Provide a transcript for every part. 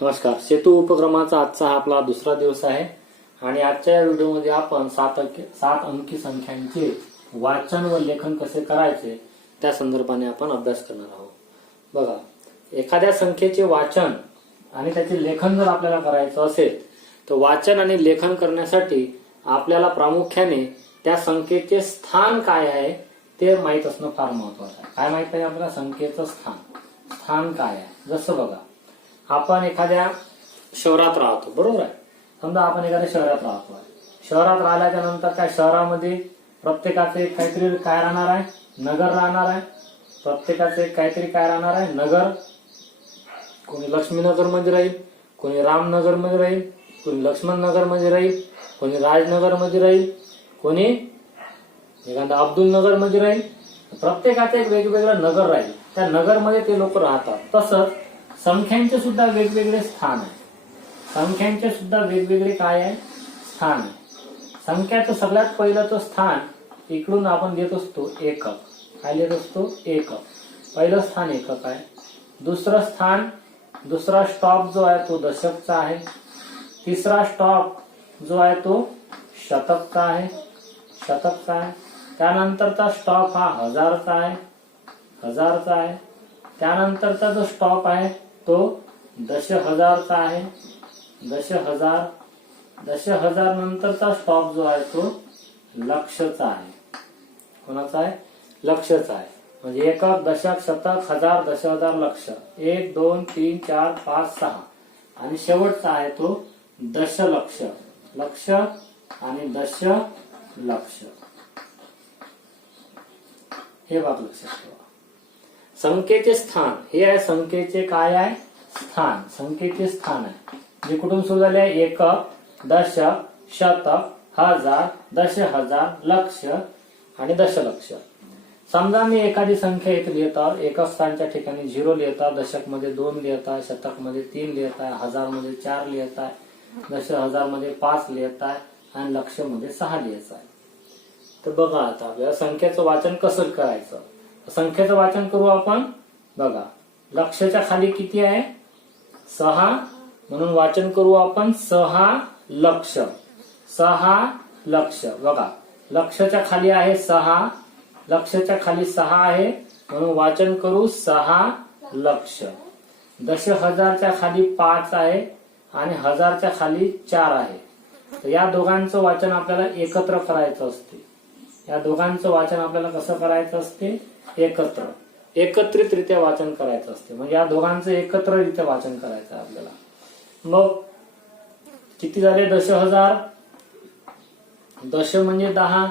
नमस्कार. सेतू उपक्रमाचा आजचा हा आपला दुसरा दिवस आहे आणि आजच्या या व्हिडिओमध्ये आपण सात अंकी संख्यांचे वाचन व लेखन कसे करायचे त्या संदर्भाने आपण अभ्यास करणार आहोत. बघा, एखाद्या संख्येचे वाचन आणि त्याचे लेखन जर आपल्याला करायचं असेल तर वाचन आणि लेखन करण्यासाठी आपल्याला प्रामुख्याने त्या संख्येचे स्थान काय आहे ते माहीत असणं फार महत्वाचं आहे. काय माहित आहे आपल्याला? संख्येचं स्थान काय आहे. जसं बघा, आपण एखाद्या शहरात राहतो, बरोबर आहे. समजा आपण एखाद्या शहरात राहतो आहे. शहरात राहिल्याच्या नंतर काय शहरामध्ये प्रत्येकाचे काहीतरी काय राहणार आहे? नगर राहणार आहे. प्रत्येकाचे काहीतरी काय राहणार आहे? नगर. कोणी लक्ष्मीनगर मध्ये राहील, कोणी रामनगर मध्ये राहील, कोणी लक्ष्मण नगर मध्ये राहील, कोणी राजनगर मध्ये राहील, कोणी एखादा अब्दुल नगर मध्ये राहील. प्रत्येकाचं एक वेगवेगळं नगर राहील. त्या नगर मध्ये ते लोक राहतात. तसंच संख्यांचे सुद्धा वेगवेगळे स्थान आहे. संख्यांचे सुद्धा वेगवेगळे काय आहे? स्थान आहे. संख्याचं सगळ्यात पहिलं स्थान इकडून आपण देत असतो एकक. काय देत असतो? एकक. पहिलं स्थान एकक आहे. दुसरं स्थान, दुसरा स्टॉप जो आहे तो दशकचा आहे. तिसरा स्टॉप जो आहे तो शतकचा आहे. त्यानंतरचा स्टॉप हा हजारचा आहे. त्यानंतरचा जो स्टॉप आहे तो 10,000चा आहे. 10,000 नंतरचा स्टॉप जो आहे तो लक्षचा आहे. कोणाचा आहे? लक्षचा आहे. म्हणजे एकक, दशक, शतक, हजार, 10,000, लक्ष. 1 2 3 4 5 6 आणि शेवटचा आहे तो दशलक्ष. लक्ष आणि दशलक्ष. हे बाब लक्षात ठेवा. संख्येचे स्थान हे आहे. संख्येचे काय आहे? स्थान. संख्येचे स्थान आहे जे कुठून सुरू झाले आहे? एकक, दशक, शतक, हजार, 10,000, लक्ष आणि दशलक्ष. समजा मी एखादी संख्या इथे लिहितो. एकक स्थानच्या ठिकाणी 0 लिहिता, दशक मध्ये 2 लिहिता, शतक मध्ये 3 लिहिताय, हजार मध्ये 4 लिहिताय, 10,000 मध्ये 5 लिहिताय आणि लक्ष मध्ये 6 लिहायचाय. तर बघा, आता आपल्याला संख्येचं वाचन कसं करायचं. संख्येचं वाचन करू आपण. बघा, लक्षच्या खाली किती आहे? 6. म्हणून वाचन करू आपण 6 लक्ष. 6 लक्ष. बघा, लक्षच्या खाली आहे 6, लक्षच्या खाली 6 आहे म्हणून वाचन करू 6 लक्ष. 10,000च्या खाली 5 आहे आणि हजारच्या खाली 4 आहे. तर या दोघांचं वाचन आपल्याला एकत्र करायचं असते. या दोघांचं वाचन आपल्याला कसं करायचं असते? एकत्रितरित्या वाचन करायचं असते. म्हणजे या दोघांचं एकत्ररित्या वाचन करायचं आहे आपल्याला. मग किती झाले? 10,000. दश म्हणजे 10.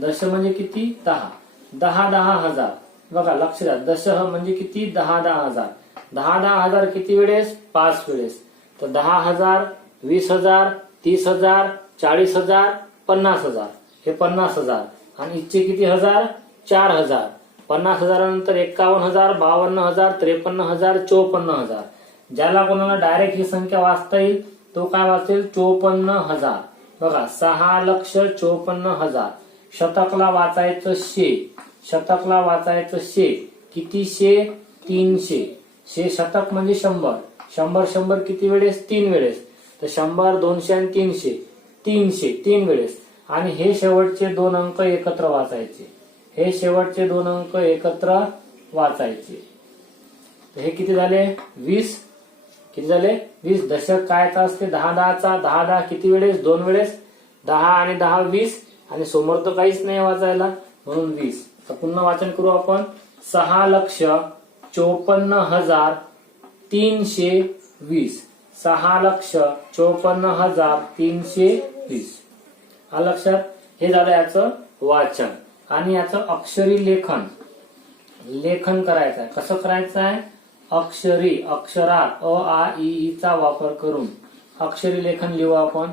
दश म्हणजे किती? 10. 10,000. बघा, लक्ष द्या. दश म्हणजे किती? 10,000. 10,000 किती वेळेस? 5 वेळेस. तर 10,000, 20,000, 30,000, 40,000, 50,000. हे 50,000 आणि इथचे किती हजार? 4,000. 50,000 नंतर 51,000, 52,000, 53,000, 54,000. ज्याला कोणाला डायरेक्ट ही संख्या वाचता येईल तो काय वाचेल? 54,000. बघा, 6 लक्ष 54,000. शतकला वाचायचं शे. शतकला वाचायचं शे. किती शे? 300. शे शतक म्हणजे 100. 100 किती वेळेस? 3 वेळेस. तर 100, 200 आणि 300. 300 3 वेळेस. आणि हे शेवटचे 2 अंक एकत्र वाचायचे. हे शेवटचे 2 अंक एकत्र वाचायचे. हे किती झाले? 20. किती झाले? 20. दशक कायचा असते? 10,10चा. 10 किती वेळेस? 2 वेळेस. 10 आणि 10 20 आणि समोर तर काहीच नाही वाचायला म्हणून 20. तर पुन्हा वाचन करू आपण. 6 लक्ष 54,320. 6 लक्ष 54,320. आलं लक्षात? हे झालं याचं वाचन. आणि याचं अक्षरी लेखन करायचं आहे. कसं करायचं आहे? अक्षरी, अक्षरात अ आ इ ई चा वापर करून अक्षरी लेखन लिहू आपण.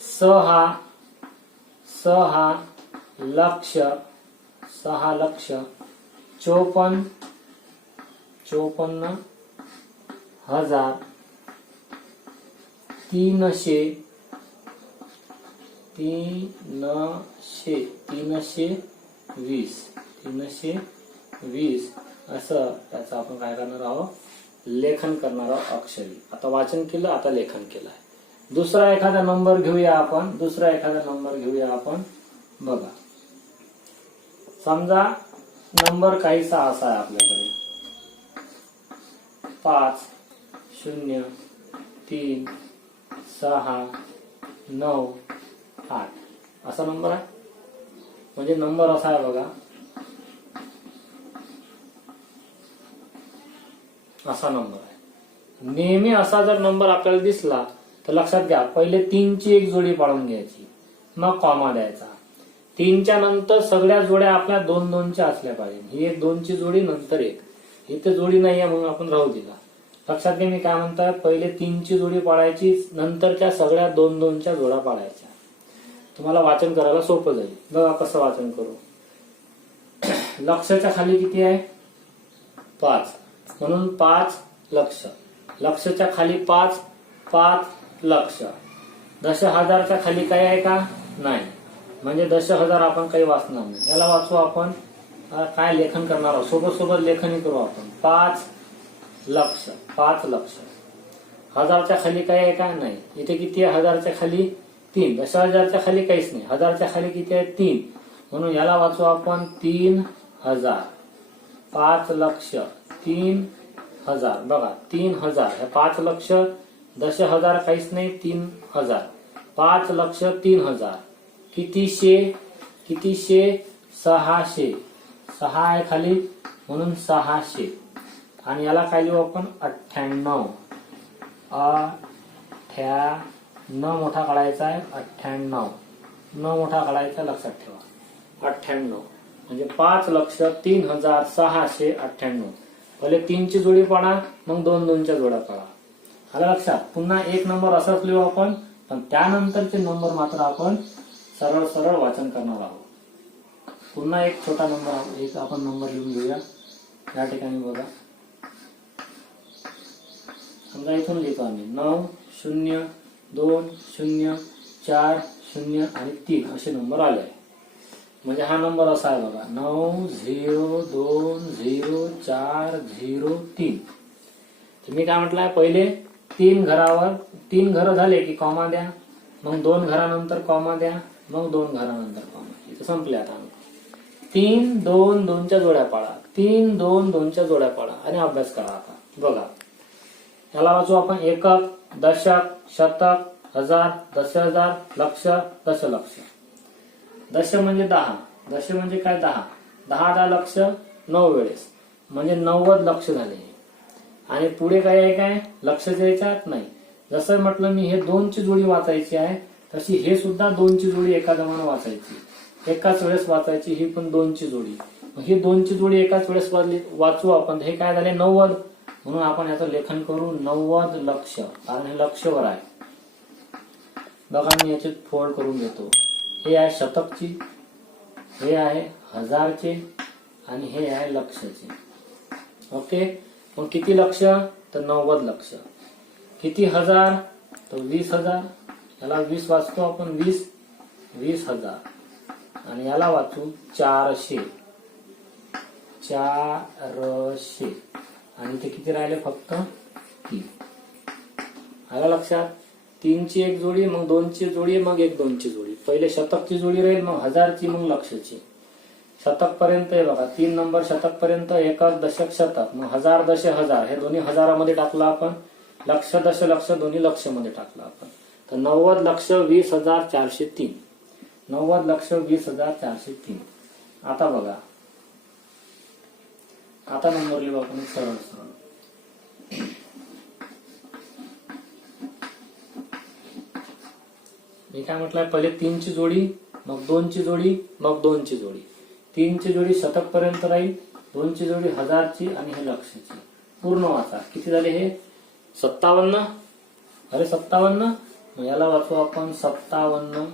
6 लक्ष 54,000 320 असं त्याचं आपण काय करणार आहोत? लेखन करणारा अक्षरी. आता वाचन केलं, आता लेखन केलं आहे. दुसरा एखादा नंबर घेऊया आपण. बघा, समजा नंबर काहीसा असा आहे आपल्याकडे 5 0 3 6 9 8 असा नंबर आहे. म्हणजे नंबर असा आहे बघा, असा नंबर आहे. नेहमी असा जर नंबर आपल्याला दिसला तर लक्षात घ्या, पहिले 3 ची एक जोडी पाडून घ्यायची, मग कॉमा द्यायचा. 3च्या नंतर सगळ्या जोड्या आपल्या 2-2 च्या असल्या पाहिजे. ही एक 2 ची जोडी, नंतर एक. इथे जोडी नाहीये म्हणून आपण राहू दिला. लक्षात घ्या मी काय म्हणतोय, पहिले 3 ची जोडी पाडायची, नंतरच्या सगळ्या 2-2 च्या जोड्या पाडायच्या. तुम्हाला वाचन करायला सोपं जाईल. बघा कसं वाचन करू. लक्षच्या खाली किती आहे? 5, म्हणून 5 लक्ष. लक्षच्या खाली 5 लक्ष. 10,000च्या खाली काही आहे का? नाही. म्हणजे 10,000 आपण काही वाचणार नाही. याला वाचू आपण, काय लेखन करणार आहोत, सोबत लेखनही करू आपण. 5 लक्ष. 1000च्या खाली काही आहे का? नाही. इथे किती आहे? 1000च्या खाली 3. 10,000च्या खाली काहीच नाही. 1000च्या खाली किती आहे? 3. म्हणून याला वाचू आपण 3,000. 5 लक्ष 3,000. बघा 3,000. 5 लक्ष 10,000 काहीच नाही. 3,000. 5 लक्ष 3,000. किती शे? 600. 6 आहे खाली म्हणून 600. आणि याला काय लिहू आपण? 98. 9 मोठा काढायचा आहे. 98. 9 मोठा काढायचा, लक्षात ठेवा. 98 म्हणजे 5 लक्ष 3,698. पहिले 3 ची जोडी पाडा, मग 2-2 च्या जोड्या पाडा. आला लक्षात? पुन्हा एक नंबर असाच लिहू आपण, पण त्यानंतरचे नंबर मात्र आपण सरळ वाचन करणार आहोत. पुन्हा एक छोटा नंबर, एक आपण नंबर लिहून घेऊया. या ठिकाणी बघा, समजा इथून लिहितो आम्ही 9 0 2 0 4 0 आणि 3 असे नंबर आले आहे. म्हणजे हा नंबर असा आहे बघा, 9 0 2 0 4 0 3. तुम्ही काय म्हटलंय, पहिले 3 घरं झाले की कॉमा द्या, मग 2 घरानंतर कॉमा द्या, मग 2 घरानंतर कॉमा. इथे संपले आता. 3 2 2 च्या जोड्या पाडा, 3 2 2 च्या जोड्या पाडा आणि अभ्यास करा. आता बघा, याला वाचू आपण एकक, दशक, शतक, हजार, 10,000, लक्ष, दशलक्ष. दश म्हणजे 10. दश म्हणजे काय? 10. 10 लक्ष 9 वेळेस म्हणजे 90 लक्ष झाले. आणि पुढे काय आहे? काय लक्ष द्यायच्यात नाही. जसं म्हटलं मी, हे 2 ची जोडी वाचायची आहे, तशी हे सुद्धा 2 ची जोडी एका दमानं वाचायची, एकाच वेळेस वाचायची. ही पण 2 ची जोडी. ही 2 ची जोडी एकाच वेळेस वाचू आपण. हे काय झाले? 90. म्हणून आपण याचं लेखन करू 90 लक्ष, कारण हे लक्षवर आहे. बघा मी याचे फोल्ड करून घेतो. हे आहे शतकची, हे आहे हजारचे आणि हे आहे लक्षचे. ओके. मग किती लक्ष? तर 90 लक्ष. किती हजार? तर 20,000. याला 20 वाचतो आपण, 20,000. आणि याला वाचू 400. आणि ते किती राहिले? फक्त 3. आला लक्षात? 3 ची एक जोडी, मग 2 ची जोडी, मग 1-2 ची जोडी. पहिले शतकची जोडी राहील, मग हजारची, मग लक्षची. शतक पर्यंत आहे बघा, 3 नंबर शतक पर्यंत, एकक, दशक, शतक. मग हजार, दश, हजार हे दोन्ही हजारामध्ये टाकलं आपण. लक्ष, दशलक्ष दोन्ही लक्ष मध्ये टाकलं आपण. तर 90 लक्ष 20,403. 90 लक्ष 20,403. आता बघा, आता नंबर लिहू आपण सरळ. मी काय म्हटलंय, पहिले 3 ची जोडी, मग 2 ची जोडी, मग 2 ची जोडी. 3 ची जोडी शतक पर्यंत राहील, 2 ची जोडी हजारची आणि हे लक्षची. पूर्ण वाचा. किती झाले हे? 57. अरे 57. मग याला वाचू आपण 57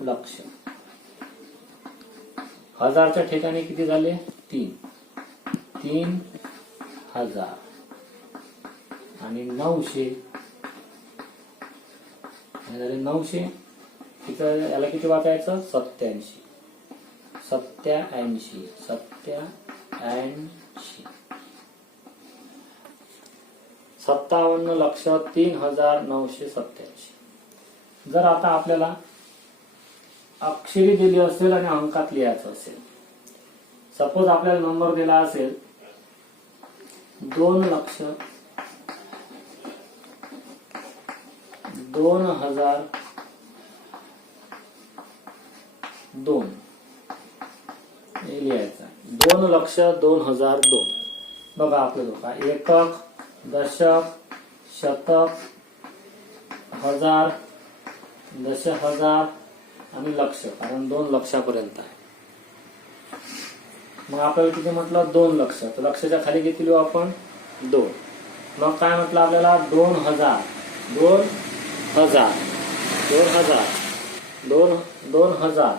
लक्ष. हजारच्या ठिकाणी किती झाले? 3. 3,000 आणि 900 झाले. 900 याला किती वाचायचं? 87. 87. 80. 57,03,987. जर आता आपल्याला अक्षरी दिली असेल आणि अंकात लिहायचं असेल, सपोज आपल्याला नंबर दिला असेल 2,02,002 हे लिहायचं. 2,02,002. बघा आपलं बघा, एकक, दशक, शतक, हजार, दशहजार आणि लक्ष, कारण 2 लक्षापर्यंत आहे. मग आपल्याला किती म्हटलं 2 लक्ष, तर लक्षाच्या खाली किती लिहू आपण 2. मग काय म्हटलं आपल्याला 2,000, 2,000, 2,000.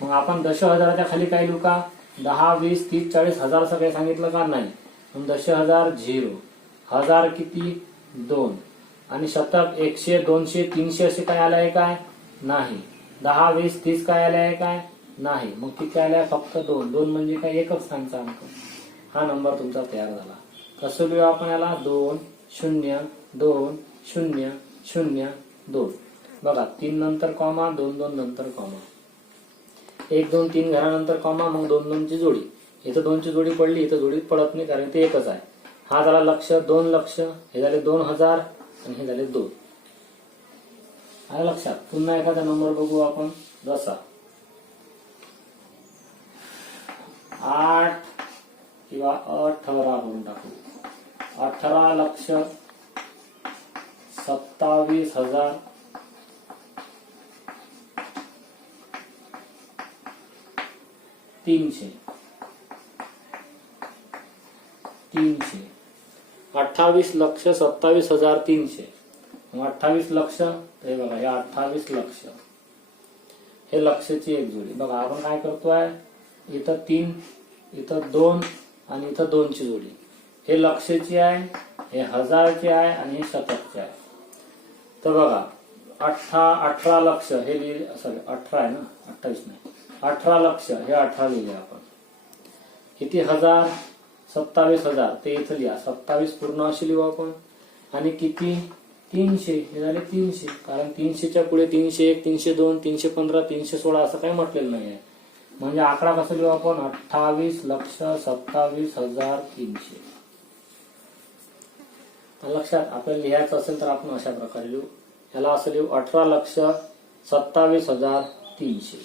मग आपण दशहजाराच्या खाली काय लिहू का, 10, 20, 30, 40 हजार असं काही सांगितलं का नाही. मग दशहजार 0, हजार किती 2, आणि शतक 100, 200, 300 असे काय आले आहे काय नाही. 10, 20, 30 काय आले आहे काय नाही. मग किती आले फक्त 2. 2 म्हणजे काय एकच स्थानचा अंक. हा नंबर तुमचा तयार झाला. कसं लिहू आपण याला 2, 0, 2, 0, 0, 2. बघा 3 नंतर कॉमा, 2, 2 नंतर कॉमा, 1, 2, 3 घरानंतर कॉमा, मग 2, 2 ची जोडी. इथं 2 ची जोडी पडली, इथं जोडी पडत नाही कारण ते एकच आहे. हा झाला लक्ष, 2 लक्ष, हे झाले 2,000 आणि हे झाले 2. आलं लक्षात. पुन्हा एखादा नंबर बघू आपण, जसा 8 किंवा 18 करून टाकू. 18,27,000 300. 28,27,300. 28 लक्ष, हे बघा हे 28 लक्ष, हे लक्षची एक जोडी. बघा आपण काय करतोय, इथं 3, इथं 2 आणि इथं 2 ची जोडी. हे लक्षची आहे, हे हजारचे आहे आणि हे शतकचे आहे. तर बघा 18 लक्ष हे लिहिले, सॉरी 18 आहे ना, 28 नाही, 18 लक्ष हे 18 लिहिले आपण. किती हजार 27,000, ते इथं लिहा 27 पूर्ण अशी लिहू आपण. आणि किती 300, हे झाले 300, कारण 300च्या पुढे 301, 302, 315, 316 असं काही म्हटलेलं नाही आहे. म्हणजे आकडा कसं लिहू आपण, 28,27,300. लक्षात आपल्याला लिहायचं असेल तर आपण अशा प्रकारे लिहू. याला असं लिहू 18,27,300.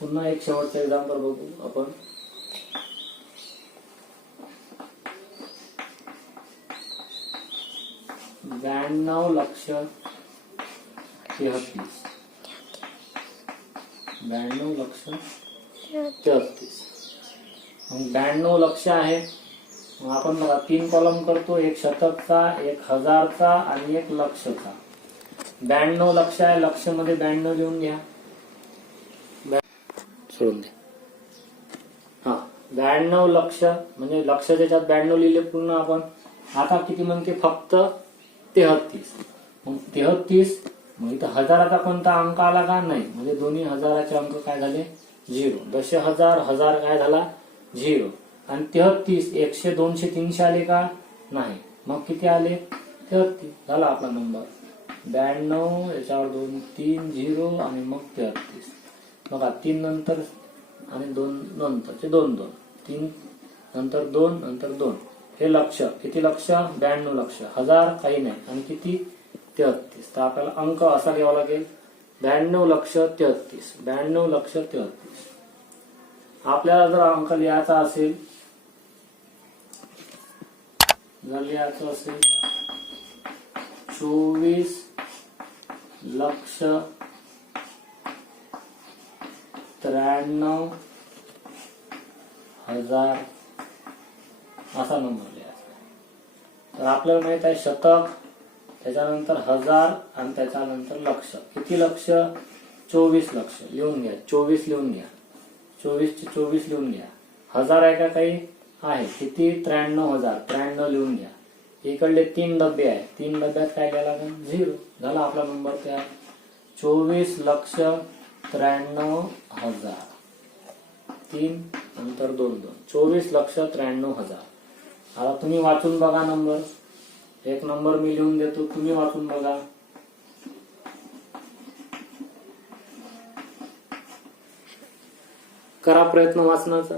पुन्हा एक शेवटचं एक्झाम्पल बघू आपण. 92,33,00,000. 92,33,00,000. मग 92 लक्ष आहे. मग आपण बघा 3 कॉलम करतो, एक शतकचा, एक हजारचा आणि एक लक्षचा. 92 लक्ष आहे, लक्ष मध्ये 92 लिहून घ्या, सोडून द्या. हा 92 लक्ष म्हणजे लक्ष त्याच्यात 92 लिहिले पूर्ण आपण. आता किती म्हणते फक्त 33. मग 33, मग इथं हजाराचा कोणता अंक आला का नाही, म्हणजे दोन्ही हजाराचे अंक काय झाले 0. दशहजार, हजार काय झाला 0. आणि 33, 100, 200, 300 आले का नाही. मग किती आले 33. झाला आपला नंबर 92, याच्यावर 2, 3 0 आणि मग 33. बघा 3 नंतर आणि 2 नंतरचे 2 2, 3 नंतर 2 नंतर 2. हे लक्ष किती लक्ष 92 लक्ष, हजार काही नाही, आणि किती 33. तर आपल्याला अंक असा लिहावा लागेल 92,33,00,000. 92,33,00,000. आपल्याला जर अंक लिहायचा असेल, जर लिहायचं असेल 24,93,000 असा नंबर लिहायचा. तर आपल्याला माहित आहे शतक, त्याच्यानंतर हजार आणि त्याच्यानंतर लक्ष. किती लक्ष 24 लक्ष. लिहून घ्या 24 लिहून घ्या, 24 चे 24 लिहून घ्या. हजार आहे का काही आहे, किती 93,000, 93 लिहून घ्या. इकडले 3 डबे आहे, 3 डब्यात काय लिहायला लागेल 0. झाला आपला नंबर तयार 24,93,000. 3 नंतर 2 2 24,93,000. आता तुम्ही वाचून बघा नंबर. एक नंबर मी लिहून देतो, तुम्ही वाचून बघा. करा प्रयत्न वाचण्याचा.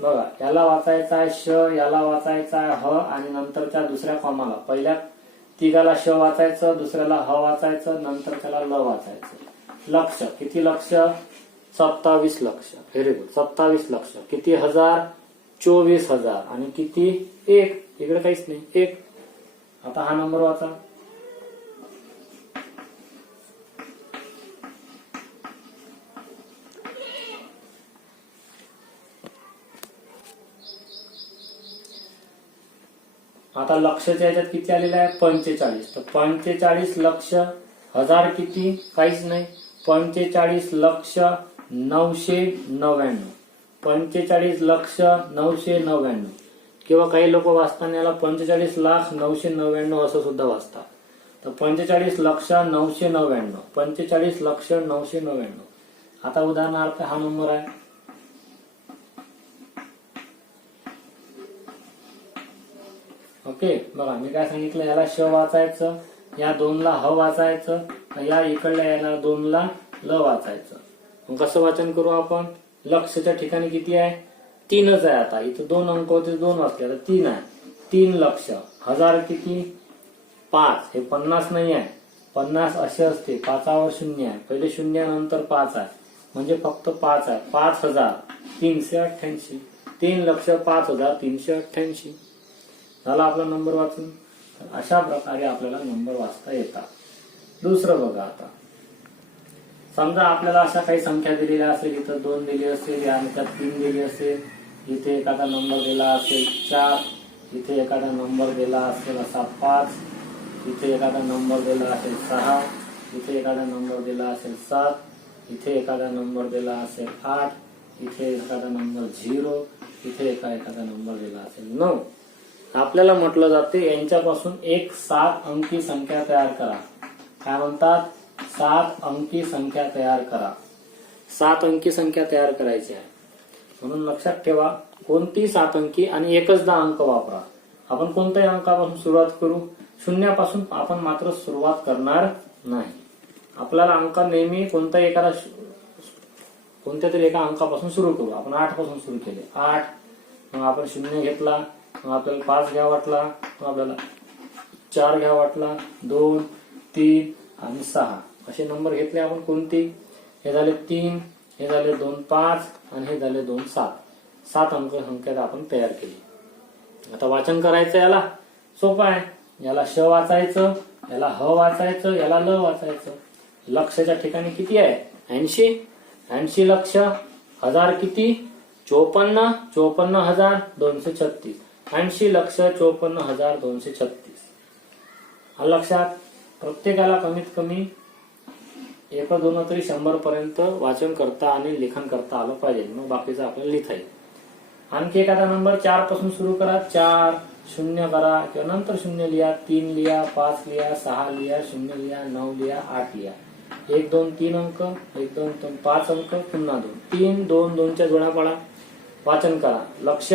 बघा, याला वाचायचा आहे श, याला वाचायचा आहे ह आणि नंतरच्या दुसऱ्या कॉमाला पहिल्या तिघाला श वाचायचं, दुसऱ्याला ह वाचायचं, नंतर त्याला ल वाचायचं. लक्ष किती? लक्ष 27 लक्ष. Very good. 27 लक्ष किती? हजार 24,000 आणि किती? 1. इकडे काहीच नाही, 1. आता हा नंबर वाचा. आता लक्षच्या याच्यात किती आलेलं आहे? 45. तर 45 लक्ष हजार किती? काहीच नाही. 45 लक्ष 999. 45 लक्ष 999. किंवा काही लोक वाचताना याला 45,999,000 असं सुद्धा वाचतात. तर 45 लक्ष 999. 45 लक्ष 999. आता उदाहरणार्थ हा नंबर आहे. ओके, बघा मी काय सांगितलं, याला श वाचायचं, या 2 ला ह वाचायचं, या इकडल्या याला 2 ला ल वाचायचं. मग कसं वाचन करू आपण? लक्षच्या ठिकाणी किती आहे? 3च आहे. आता इथे 2 अंक होते, 2 वाचले, आता 3 आहे. 3 लक्ष हजार किती? 5. हे 50 नाही आहे, 50 असे असते, 5वर 0 आहे, पहिले 0 नंतर 5 आहे, म्हणजे फक्त 5 आहे. 5,388. 3 लक्ष 5,388. झाला आपला नंबर वाचून. अशा प्रकारे आपल्याला नंबर वाचता येतात. दुसरं बघा. आता समजा आपल्याला अशा काही संख्या दिलेल्या असेल, इथं 2 दिली असेल, या त्यात 3 दिली असेल, इथे एखादा नंबर दिला असेल 4, इथे एखादा नंबर दिला असेल असा 5, इथे एखादा नंबर दिला असेल 6, इथे एखादा नंबर दिला असेल 7, इथे एखादा नंबर दिला असेल 8, इथे एखादा नंबर 0, इथे एखादा नंबर दिला असेल 9. आपल्याला म्हटलं जाते यांच्यापासून एक 7 अंकी संख्या तयार करा. काय म्हणतात? 7 अंकी संख्या तयार करा. 7 अंकी संख्या तयार करायची आहे. म्हणून लक्षात ठेवा, कोणती 7 अंकी आणि एकचदा अंक वापरा. आपण कोणत्याही अंकापासून सुरुवात करू, शून्यापासून आपण मात्र सुरुवात करणार नाही. आपल्याला अंक नेहमी कोणत्या तरी एका अंकापासून सुरू करू. आपण 8 पासून सुरू केले, 8. मग आपण 0 घेतला, मग आपल्याला 5 घ्या वाटला, मग आपल्याला 4 घ्या वाटला, 2, 3 आणि 6 असे नंबर घेतले आपण. कोणती? हे झाले 3, हे झाले 2 5 आणि हे झाले 2 7. 7 अंक संख्या आपण तयार केली. आता वाचन करायचं. याला सोपं आहे. याला श वाचायचं, याला ह वाचायचं, याला ल वाचायचं. लक्षच्या ठिकाणी किती आहे? 80. 80 लक्ष हजार किती? 54. 54,236. 80 लक्ष 54,236. लक्षात. प्रत्येकाला कमीत कमी 1 2 तरी 100 पर्यंत वाचन करता आणि लेखन करता आलं पाहिजे, मग बाकीचं आपल्याला लिहिता येईल. आणखी एखादा नंबर 4 पासून सुरू करा. 4 0 करा किंवा नंतर 0 लिहा, 3 लिहा, 5 लिहा, 6 लिहा, 0 लिहा, 9 लिहा, 8 लिहा. 1 2 3 अंक, 1 2 3 5 अंक, पुन्हा 2 3 2 2 च्या जोड्या पाडा. वाचन करा. लक्ष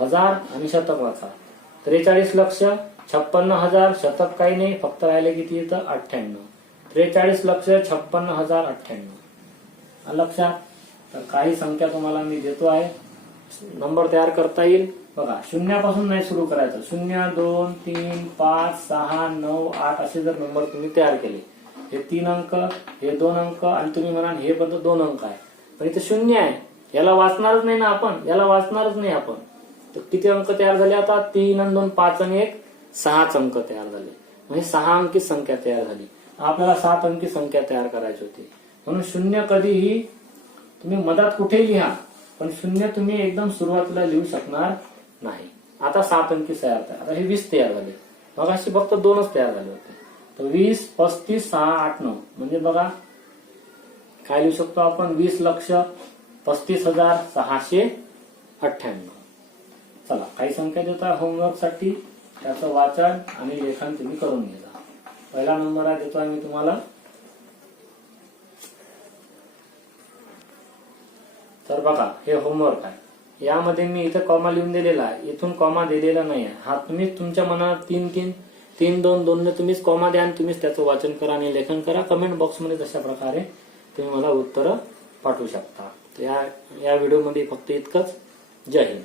हजार आणि शतक वाचा. 43 लक्ष 56,000. शतक काही नाही, फक्त राहिले किती येतं? 98. 43 लक्ष 56,098. लक्षात. तर काही संख्या तुम्हाला मी देतो आहे, नंबर तयार करता येईल. बघा, शून्यापासून नाही सुरू करायचं. 0 2 3 5 6 9 8 असे जर नंबर तुम्ही तयार केले, हे 3 अंक, हे 2 अंक आणि तुम्ही म्हणाल हे पण 2 अंक आहे, पण इथे 0 आहे, याला वाचणारच नाही ना आपण, याला वाचणारच नाही आपण. तर किती अंक तयार झाले? आता 3 आणि 2 5 आणि 1 6 अंक तयार झाले. म्हणजे 6 अंकी संख्या तयार झाली. आपल्याला 7 अंकी संख्या तयार करायची होती. म्हणून 0 कधीही तुम्ही मधात कुठेही लिहा, पण 0 तुम्ही एकदम सुरुवातीला लिहू शकणार नाही. आता 7 अंकी तयार झाले. आता हे 20 तयार झाले. मग अशी फक्त 2च तयार झाले होते. तर 20 35 6 8 9 म्हणजे बघा काय लिहू शकतो आपण? 20 लक्ष 35,698. चला, काही संख्या देता होमवर्क साठी, त्याचं वाचन आणि लेखन तुम्ही करून घ्या. पहिला नंबर आहे देतो मी तुम्हाला. तर बघा हे होमवर्क आहे, यामध्ये मी इथं कॉमा लिहून दिलेला आहे, इथून कॉमा दिलेला नाही आहे. हा तुम्ही तुमच्या मनात 3-3-3-2-2 ने तुम्हीच कॉमा द्या आणि तुम्हीच त्याचं वाचन करा आणि लेखन करा. कमेंट बॉक्समध्ये तशा प्रकारे तुम्ही मला उत्तरं पाठवू शकता. तर या व्हिडिओमध्ये फक्त इतकंच. जय हिंद.